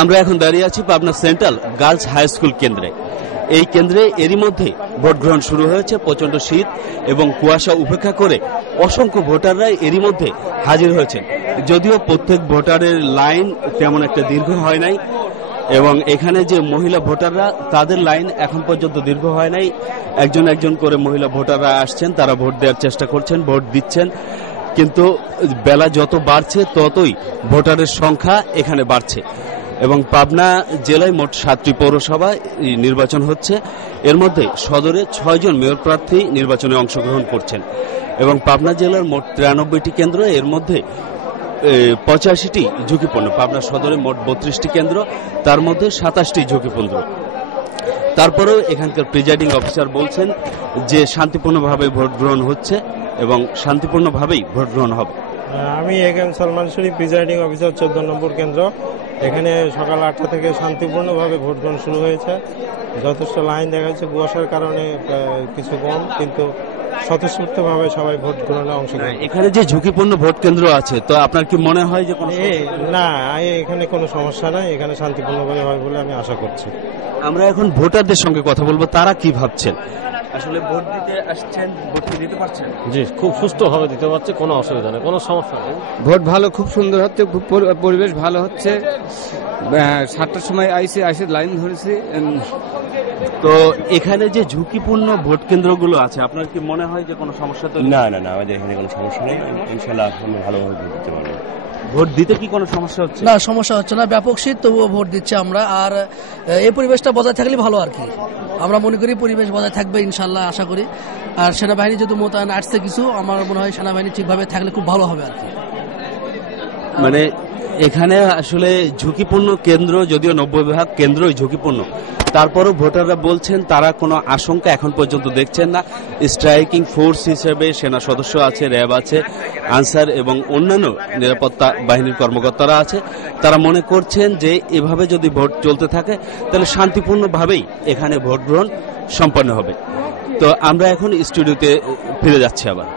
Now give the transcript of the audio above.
আমরা এখন দাঁড়িয়ে আছি Pabna central girls high school কেন্দ্রে। এই কেন্দ্রে এরই মধ্যে ভোট গ্রহণ শুরু হয়েছে। প্রচন্ড শীত এবং কুয়াশা উপেক্ষা করে অসংখ্য ভোটাররা এরই মধ্যে হাজির হয়েছেন। যদিও প্রত্যেক ভোটারের লাইন তেমন একটা দীর্ঘ হয় নাই এবং এখানে যে মহিলা ভোটাররা তাদের লাইন এখন পর্যন্ত দীর্ঘ হয় নাই। একজন একজন করে মহিলা ভোটাররা আসছেন, তারা ভোট দেওয়ার চেষ্টা করছেন, ভোট দিচ্ছেন। কিন্তু বেলা যত বাড়ছে ততই ভোটারের সংখ্যা এখানে বাড়ছে এবং পাবনা জেলায় মোট 7টি পৌরসভা নির্বাচন হচ্ছে। এর মধ্যে সদরে 6 জন মেয়র প্রার্থী নির্বাচনে অংশগ্রহণ করছেন এবং পাবনা জেলার মোট 93টি কেন্দ্র, এর মধ্যে 85টি ঝুঁকিপূর্ণ। পাবনা সদরে মোট 32টি কেন্দ্র, তার মধ্যে 27টি ঝুঁকিপূর্ণ। তারপরেও এখানকার প্রিজাইডিং অফিসার বলছেন যে শান্তিপূর্ণভাবে ভোট গ্রহণ হচ্ছে এবং শান্তিপূর্ণভাবেই ভোট গ্রহণ হবে। আমি এখানে সলমান শরীফ, প্রিজাইডিং অফিসার 14 নম্বর কেন্দ্র। এখানে সকাল 8টা থেকে শান্তিপূর্ণভাবে ভোট গ্রহণ শুরু হয়েছে। যথেষ্ট লাইন দেখা যাচ্ছে, কুয়াশার কারণে কিছু কম, কিন্তু স্বতঃস্ফূর্তভাবে সবাই ভোট গ্রহণে অংশগ্রহণ। এখানে যে ঝুঁকিপূর্ণ ভোট কেন্দ্র আছে, তো আপনার কি মনে হয় যে না, এখানে কোনো সমস্যা নাই, এখানে শান্তিপূর্ণভাবে হয় বলে আমি আশা করছি। আমরা এখন ভোটারদের সঙ্গে কথা বলবো, তারা কি ভাবছেন। আসলে ভোট দিতে আসছেন, ভোট দিতে পারছেন? জি, খুব সুষ্ঠুভাবে দিতে পারছে, কোনো অসুবিধা নেই, কোনো সমস্যা নেই। ভোট ভালো, খুব সুন্দর হচ্ছে, পরিবেশ ভালো হচ্ছে। 7টার সময় আইসে লাইন ধরেছি। তো এখানে যে ঝুঁকিপূর্ণ ভোট কেন্দ্রগুলো আছে, আপনার কি মনে হয় যে কোনো সমস্যা? তো না, আমাদের এখানে কোনো সমস্যা নেই, ইনশাআল্লাহ আমরা ভালোভাবে ভোট দিতে পারবো। ভোট দিতে কি কোনো সমস্যা হচ্ছে? না, সমস্যা হচ্ছে না। ব্যাপক শীত, তবুও ভোট দিচ্ছে আমরা। আর এই পরিবেশটা বজায় থাকলে ভালো আর কি। আমরা মনে করি পরিবেশ বজায় থাকবে ইনশাল্লাহ, আশা করি। আর সেনাবাহিনী যদি মোতায়েন আসছে কিছু, আমার মনে হয় সেনাবাহিনী ঠিকভাবে থাকলে খুব ভালো হবে আর কি। মানে এখানে আসলে ঝুঁকিপূর্ণ কেন্দ্র, যদিও 90% কেন্দ্রই ঝুঁকিপূর্ণ, তারপরও ভোটাররা বলছেন তারা কোনো আশঙ্কা এখন পর্যন্ত দেখছেন না। স্ট্রাইকিং ফোর্স হিসেবে সেনা সদস্য আছে, র্যাব আছে, আনসার এবং অন্যান্য নিরাপত্তা বাহিনীর কর্মকর্তারা আছে। তারা মনে করছেন যে এভাবে যদি ভোট চলতে থাকে তাহলে শান্তিপূর্ণভাবেই এখানে ভোট গ্রহণ সম্পন্ন হবে। তো আমরা এখন স্টুডিওতে ফিরে যাচ্ছি আবার।